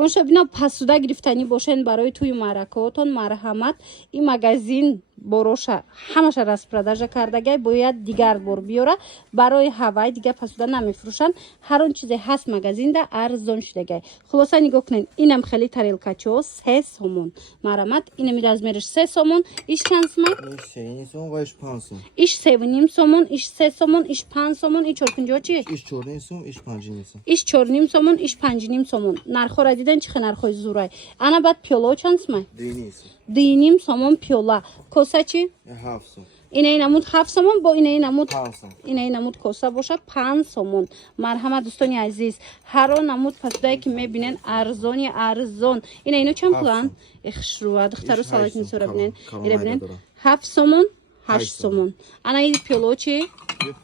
Мошабина пасуда гирифтани бошен барои туи маъракаотон марҳамат. Ин магазин бороша ҳамаша распродажа кардагай бояд дигар бор биёра барои ҳавай дигар пасуда намефурӯшанд. Ҳар он чизе ҳаст магазинда арзон шудагай. Хулоса нигоҳ кунед, инам хеле тарелкачо 3 сомон. Марҳамат, инами размериш 3 сомон. Иш чанд сомон? Иш 7 сомон, иш 3 сомон, иш 5 сомон, иш 4 чи? Иш 4 сом, иш 5 сом. Иш 4 сомон, иш 5 сомон. Нархора дидан чихе нархои зурай. Ана баъд пиёла чанд сомон? 2 сомон пиёла. Коса чи? 7 сом. Инаи намуд 7 сомон бо инаи намуд 5 сом. инаи намуд коса бошад 5 сомон. Марҳамат дӯстони азиз, ҳар он намуд пасудае ки мебинен арзони арзон. Ина ино чанд пулан? Ихшруа духтару салат мисора бинен. Ира бинен 7 сомон, 8 сомон. Ана ин пиёла чи?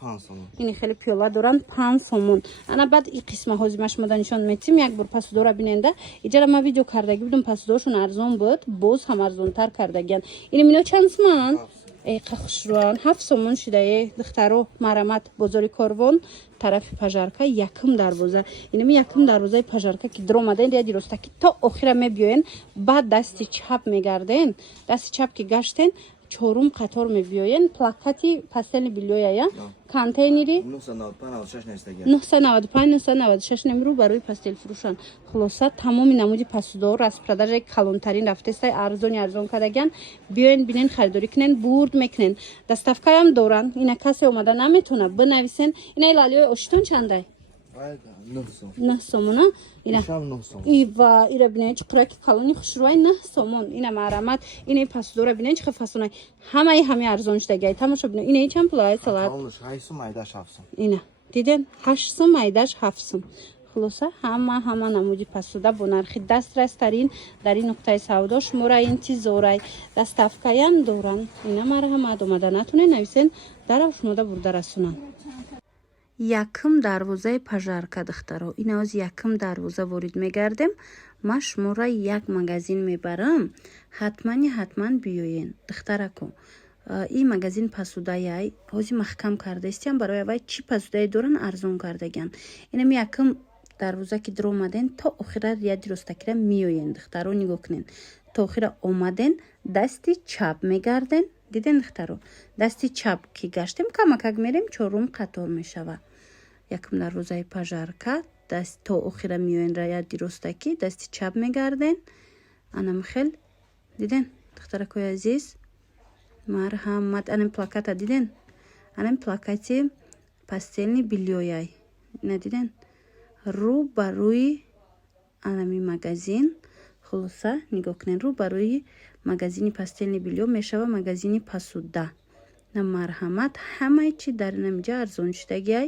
5 сомон. Ини хеле пиёла доранд 5 сомон. Ана баъд ин қисма ҳозимаш мода нишон метим як бор пасудора биненда. Иҷара ма видео кардаги будум пасудоршон арзон буд, боз ҳам арзонтар кардагиян. Ини мино чанд сомон? Эқа хушруан 7 сомон шудае духтаро марҳамат бозори Корвон тарафи пажарка якум дарвоза. Инами якум дарвозаи пажарка ки дромадаен яди ростаки то охира мебиёен баъд дасти чап мегарден. Дасти чап ки гаштен чорум қатор мебиёен. Плакати пастели билёяя контейнери 995-996 немру барои пастел фурӯшанд. Хулоса тамоми намуди пасудор распродажаи калонтарин рафтестай арзони арзон кардагиян. Биёен бинен харидорӣ кунен, бурд мекунен. Доставкаам доранд. Ина касе омада наметона бинависен. Ина лалиёи оштон чандай? 9 сомона. Ина ива ира бинен чуқраки калони хушруай 9 сомон. Ина марҳамат. Ина пасудора бинен чиқа фасонай. Ҳамаи ҳами арзон шудагай. Тамошо бинен. Ина чанд пулай салат? 8 сом майдаш 7 сом. Ина диден 8 сом майдаш 7 сом. хулоса ҳама намуди пасуда бо нархи дастрастарин дар ин нуқтаи савдо шумора интизорай доставкаям доранд. Ина марҳамат омада натуне нависен дарав шумода бурда расунанд. Якум дарвозаи пажарка духтаро ин оз якум дарвоза ворид мегардем. Ма шумора як магазин мебарам. ҳатман биёен духтарако. این магазин пасудаяй ҳози маҳкам кардаистиам барои авай чи пасудае доран арзон кардаган. Инам якум дарвоза ки дар омаден то охира рияди ростакира миёен духтаро нигоҳ кунен. То охира омаден дасти чап мегарден. Диден духтаро дасти чап ки гаштем камакак мерем чорум қатор мешава. Якум дарвозаи пажарка даст то охира миёен рияди ростаки дасти чап мегарден. Анам хел диден духтаракои азиз марҳамат. Анам плаката диден? Анам плакати пастелни билёяй. Ина диден? Рӯ ба рӯи анами магазин. Хулоса нигоҳ кунен. Рӯ ба рӯи магазини пастелни билё мешава магазини пасуда. На марҳамат ҳамаи чи дар намиҷа арзон шудагиай.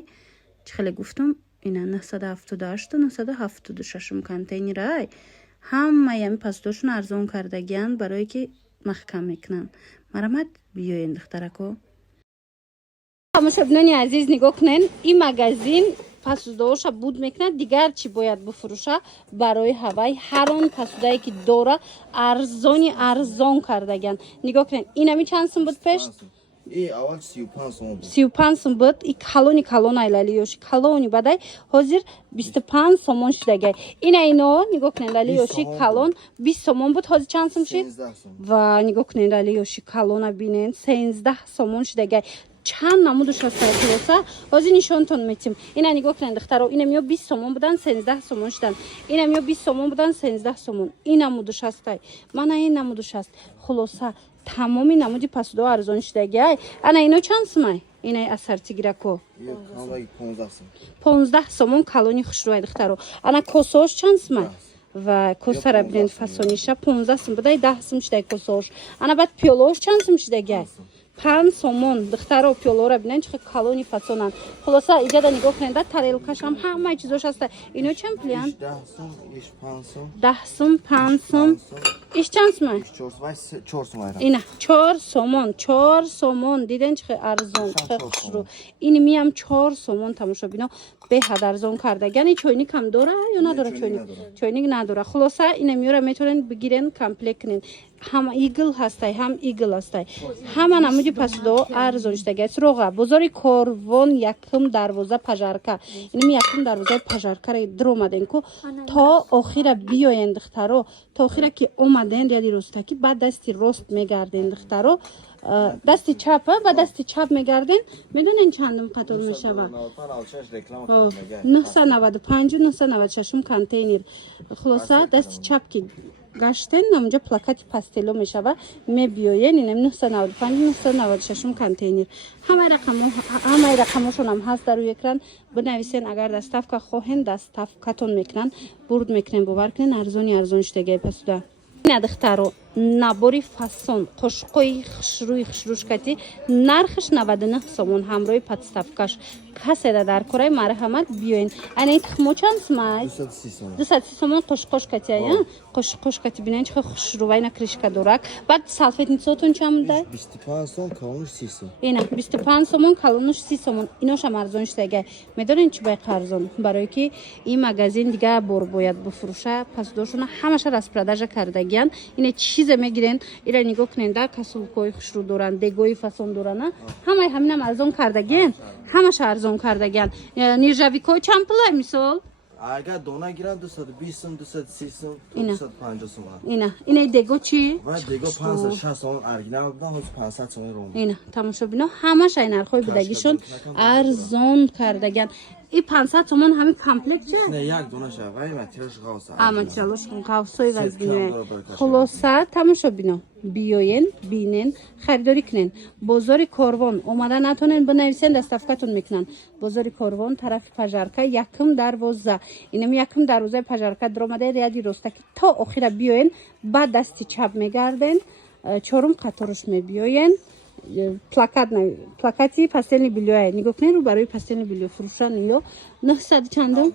Чӣ хеле гуфтум? Ина 978-976 контейнерай. Ҳамаи ами пасудошон арзон кардагиян барое ки маҳкам мекунанд. марҳамат биёен духтарако. Тамошобинони азиз нигоҳ кунен. Ин магазин пасудооша буд мекунад дигар чи бояд буфурӯша барои ҳавай ҳар он пасудае ки дора арзони арзон кардагиян. Нигоҳ кунен. Инами чанд сум буд пеш? 35 сум буд. И калон айлалиёши калони бадай ҳозир 25 сомон шудагай. Ина ино нигоҳ кунен лалиёши калон 20 сомон буд ҳозир чанд сум шид? Ва нигоҳ кунен лалиёши калона бинен 13 сомон шудагай. чанд намудуш ҳастад хулоса ҳозир нишонтон метим. Ина нигоҳ кунен духтаро инамиё 20 сомон будан 13 сомон шудан. Инамиё 20 сомон будан 13 сомон. Ин намудуш ҳастай. Мана ин намудуш ҳаст. Хулоса тамоми намуди пасудо арзон шудагиай. Ана ино чанд сумай? Ина асартигирако 15 сомон калони хушрӯай духтаро. Ана косоош чанд сумай? Ва косара бинен фасониша 15 сум будай 10 сум шудай косоош. Ана баъд пиёлоош чанд сум шудагиай? 5 сомон духтаро пиёлора бинен чихе калони фасонанд. Хулоса иҷада нигоҳ кунен да тарелкашам ҳамаи чизош ҳаста. Ино чанд пулиян? 10 сум 5 сум. Иш чанд сумай? 4 сум. Ина 4 сомон 4 сомон диден чихе арзон чихе хушрӯ. Ини миам 4 сомон тамошобино беҳад арзон кардагиян. Чойник ҳам дора ё надора чойник? Чойник надора. Хулоса ина миёра метавонен бигирен комплект кунен. هم ایگل هستی هم ایگل هستی همه نمودی پسودو ارزونشتگی سروغا بزاری کاروان یکم دروازه پژارکا اینم یکم دروازه پژارکا را در اومدن کو تا آخر بیاین دخترو تا آخر که اومدن یادی روستکی بعد دستی راست میگردن دخترو دستی چپ و دستی چپ میگردن میدونین چندم قطار میشه و 995 و 996 کانتینر خلاصه دستی چپ که گشتن اونجا پلاکت پاستلو میشه و میبیاین اینم 995 996 کانتینر همه رقمشون هم هست در روی اکران بنویسین اگر دستافکا خواهین دستافکاتون میکنن برد میکنن باور کنین ارزونش دیگه پسوده این دخترو نباری فاسون قشقوی خشروش کتی نرخش 99 سومون همراه پدستافکاش کسی در کره مرحمت بیاین این که خمو چند سمای 230 سومون قشقوش کتی ها قشقوش کتی بینین چه خشروی نکریشکا دورک بعد سالفت نیتون چند ده 25 سوم کالونش 30 سوم اینا 25 سومون کالونش 30 سومون ایناش هم ارزونش دیگه میدونین چی باید ارزون برای که این مغازین دیگه باید بفروشه پس دوشون همش راسپراداژ کردگیان این چیز میگیرن اینا نگاه کنین دا کسولکوی خشرو دورن دگوی فاسون دورن همینم ارزون کردگیان همش ارزون کردگیان نیرژاویکو چند پولای مثال اگر دونه گیرن 220 سوم 230 سوم 250 سوم اینا دگو چی و دگو 560 سوم ارگینال بودن حدود 500 سوم روم اینا تماشا بینا همش این نرخای بودگیشون ارزون کردگیان این 500 تومان همین کامپلکت چه؟ نه یک دونه شه ولی متریالش قاوسه متریالش قاوسای وزنیه خلاصه تماشا بینا بیاین بینین خریداری کنین بازار کاروان اومدن نتونین بنویسین دستافکاتون میکنن بازار کاروان طرف پژارکا یکم دروازه اینم یکم دروازه پژارکا در اومده ریادی روستکی تا آخر بیاین بعد دستی چپ میگردین چهارم قطارش میبیاین پلاکتی پاستل بیلیوه نگاه کنین رو برای پاستل بیلیو فروشن یا 900 چندم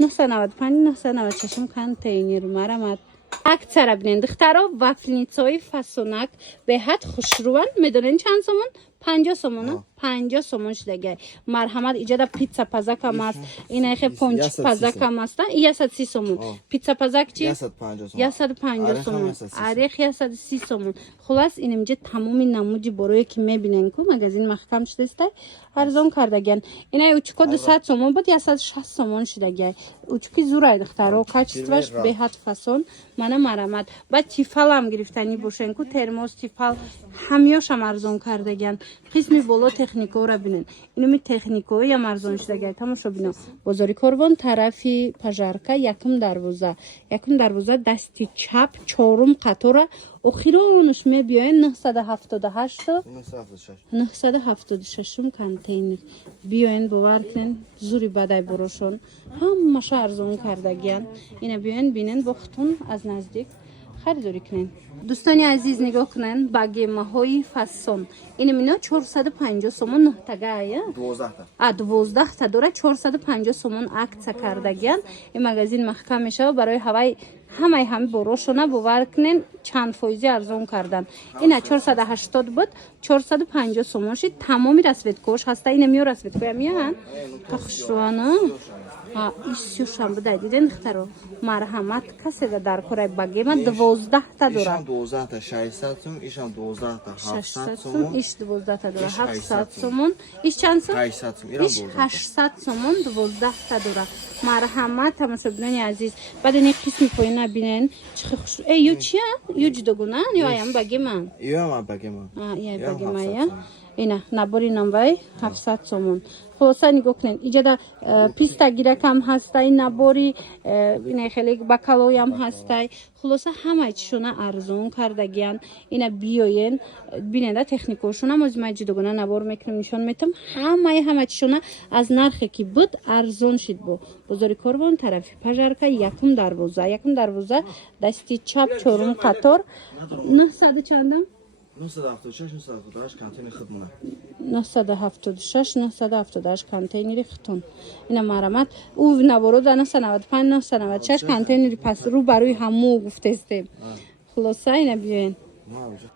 995 996 کانتینر مرامت اکثر بینین دخترها وافلنیتسای فاسونک به حد خوشروان میدونین چند سومون 50 سومون 50 سومونش دیگه مرحمت ایجاد پیتزا پزاک هم است این خیلی پونچ پزاک هم است این 130 سومون پیتزا پزاک چی 150 سومون عریق 130 سومون خلاص این اینجا تمام نمودی برای که میبینن کو مغازین محکم شده است ارزون کردگن اینا اوچکو 200 سومون بود 160 سومون شده اوچکی زورای دخترها کاچستوش به حد فاسون من مرحمت بعد تیفال هم گرفتنی باشن کو ترموس تیفال همیاش هم ارزون کردگن قسمی بالا تکنیکو را بینن اینو می تکنیکو یا ارزون شده تماشا بینن بازاری کاروان طرفی پژارکا یکم دروازه دستی چپ چهارم قطار اخیرونش می بیاین 978 976 کانتینر بیاین باور کنین زوری بدای بروشون همش ارزون کردگیان اینا بیاین بینن وقتون از نزدیک خریداری کنین دوستانی عزیز نگاه کنین باگیمه های فاسون این مینا 450 سومون 9 تاگه 12 تا دوره 450 سومون اکت کردگیان این مغازین محکم میشه برای هوای همه بروشونه باور کنین چند فایزی ارزون کردن اینا 480 بود 450 سومون شد تمامی رسوتکوش هسته این میو رسوتکوی میان کخشوانه ایسیو شنبه دیدین دخترو مرحمت کسی در کره باگیمه 12 تا دوره ایشم 12 تا 600 سوم ایشم 12 تا 700 سومون ایش 12 تا دوره 700 سومون ایش چند سوم 800 سوم ایش 800 سومون 12 تا دوره مرحمت تماشاگران عزیز بعد این قسمی پایین ببینن چه خوش یو چیه یو جدگونه یا ایم باگیمه یو هم باگیمه یا باگیمه اینا نباری نمبای 700 سومون خلاصه نگاه کنین اینجا پیستا گیرک هم هسته نباری این خیلی بکالوی هم هسته خلاصه همه چیشونه ارزون کردگیان اینا بیاین بیننده تکنیکوشون هم از مجدگونه نبار میکنم نشان میتم همه چیشونه از نرخی که بود ارزون شد بو بازاری کاروان طرفی پژارکا یکم دروازه دستی چپ چهارم قطار 900 چندم 976 978 کانتینر خدمونه 976 978 کانتینر ختون اینا مرامت او نبارو در 995 996 کانتینر پس رو برای همو گفته استیم خلاصه اینا بیاین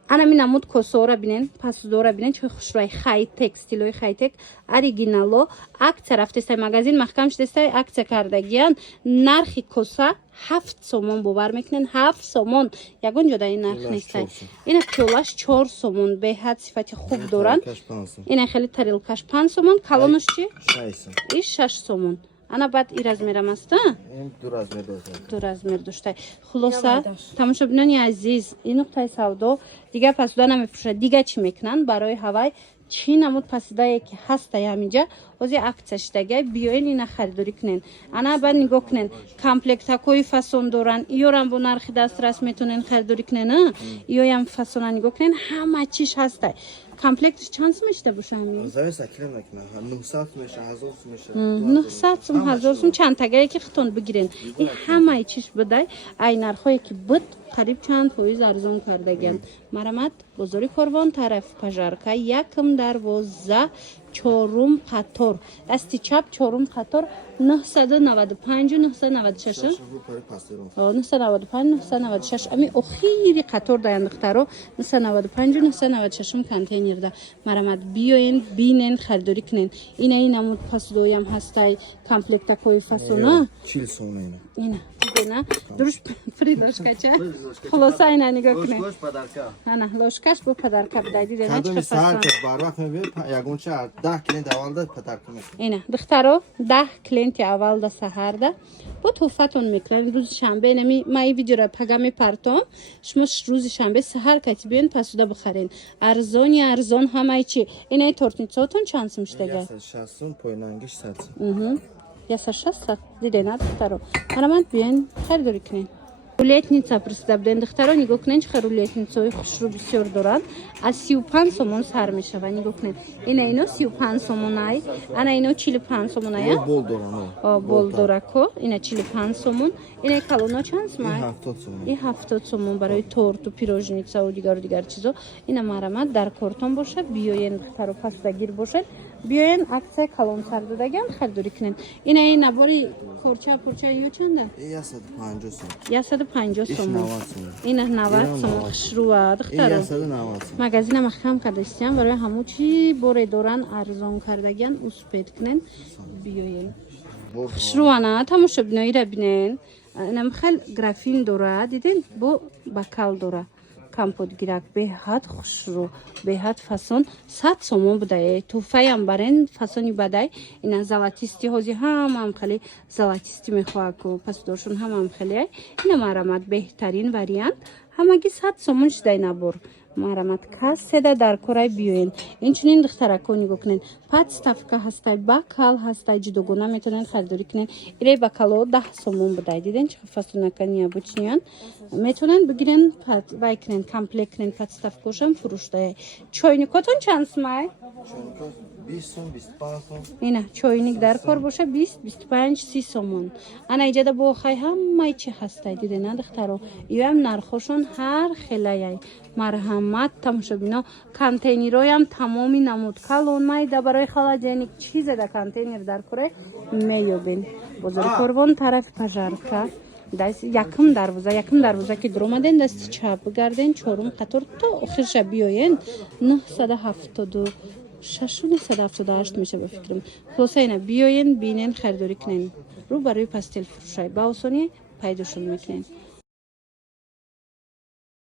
ана ми намуд косора бинен пасудора бинен чӣ хушрӯи хайтек стилои хайтек оригинало акция рафтестай магазин маҳкам шудестай акция кардагиян нархи коса 7 сомон бовар мекунен 7 сомон ягон ҷода ин нарх нестай ина пиёлаш 4 сомон беҳад сифати хуб доранд ина хеле тарелкаш 5 сомон калонаш чӣ 6 сомон ана баъд и размерам аста ду размер доштай хулоса тамошобинони азиз ин нуқтаи савдо дигар пасуда намефурӯшад дигар чӣ мекунанд барои ҳавай чӣ намуд пасудае ки ҳастай ҳаминҷа ҳозир акция шудагай биёен ина харидорӣ кунен ана баъд нигоҳ кунен комплектакои фасон доранд иёрам бо нархи дастрас метавонен харидорӣ кунен иёям фасона нигоҳ кунен ҳама чиш ҳастай комплектш чанд сум мешуда боша ҳамин 900 сум 1000 сум чандтагае ки хитон бигирен и ҳамаи чиш бидай ай нархҳое ки бид қариб чанд фоиз арзон кардагиянд марамат бозори корвон тарафи пажарка якм дарвоза чорум қатор дасти чап чорум қатор 995 996 995 ами охири қатор даянdiqtaро 995 996 контейнерда марамат биёен бинен харидорӣ кунен ина ин намуд пасудоям ҳастай комплектакои фасона 40 сом ина дена дуруш придошкача хулоса ина нигоҳ кунен ана лошкаш бо падарка бидай дидена чӣ фасон ина духтаро 10 клиенти аввалда саҳарда бо туҳфатон мекунанд рӯзи шанбе нами маи видеоро пагами партом шумо рӯзи шанбе саҳар кати биён пасуда бихарен арзони арзон ҳамаи чӣ инаи тортницаотон чанд сум шудага 160 сум пойнангиш 100 сум 160 дидена духтаро марамат биён харидорӣ кунен рулетница присида буден духтаро нигоҳ кунен чӣ қадр рулетницаҳои хушрӯ бисёр доранд аз 35 сомон сар мешавад нигоҳ кунен ина ино 35 сомонай ана ино 45 сомоная бол дорако ина 45 сомон ина калоно чанд сомай 70 сомон барои торту пирожницаву дигар чизо ина марамат дар кортон бошад биёен духтаро пасдагир бошед биёен акция калон сар додагиянд харидорӣ кунен ина ин набори корча ё чанда 150 сомон ина 90 сомон хушрӯа духтаро магазина маҳкам кардастиям барои ҳамун чӣ боре доранд арзон кардагиянд успед кунен биёен хушрӯана тамошобиноира бинен инам хел графин дора диден бо бакал дора компотгирак беҳад хушрӯ беҳад фасон 100 сомон будае туҳфаям барен фасони бадай ина золотисти ҳози ҳамаам хеле золотисти мехоҳаку пасудоршон ҳамаам хеле ина марамат беҳтарин вариант ҳамаги 100 сомон шудай набор марамат касседа дар корай биёен инчунин духтарако нигоҳ кунен подставка ҳастай бакал ҳастай ҷудогона метавонен харидорӣ кунен ираи бакало 10 сомон будай диден чӣ фасонака необычниян метавонен бигирен вай кунен комплект кунен подставкошам фурӯштае чойникотон чанд сумай 20 сум 25 сум ина чойник дар кор боша 20 25 30 сомон ана иҷада бо хай ҳамаи чӣ ҳастай дидена духтаро иёам нархошон ҳар хелаяй марҳамат тамошобино контейнероям тамоми намуд калон майда барои холодильник чизе да контейнер дар кора меёбен бозори корвон тарафи пажарка якм дарвоза ки дуромаден дасти чап гарден чорум қатор то охирша биёен 970 678 меша ба фикрам хулоса ина биёен бинен харидорӣ кунен рӯ барои пастел фурӯшай ба осонӣ пайдошон мекунен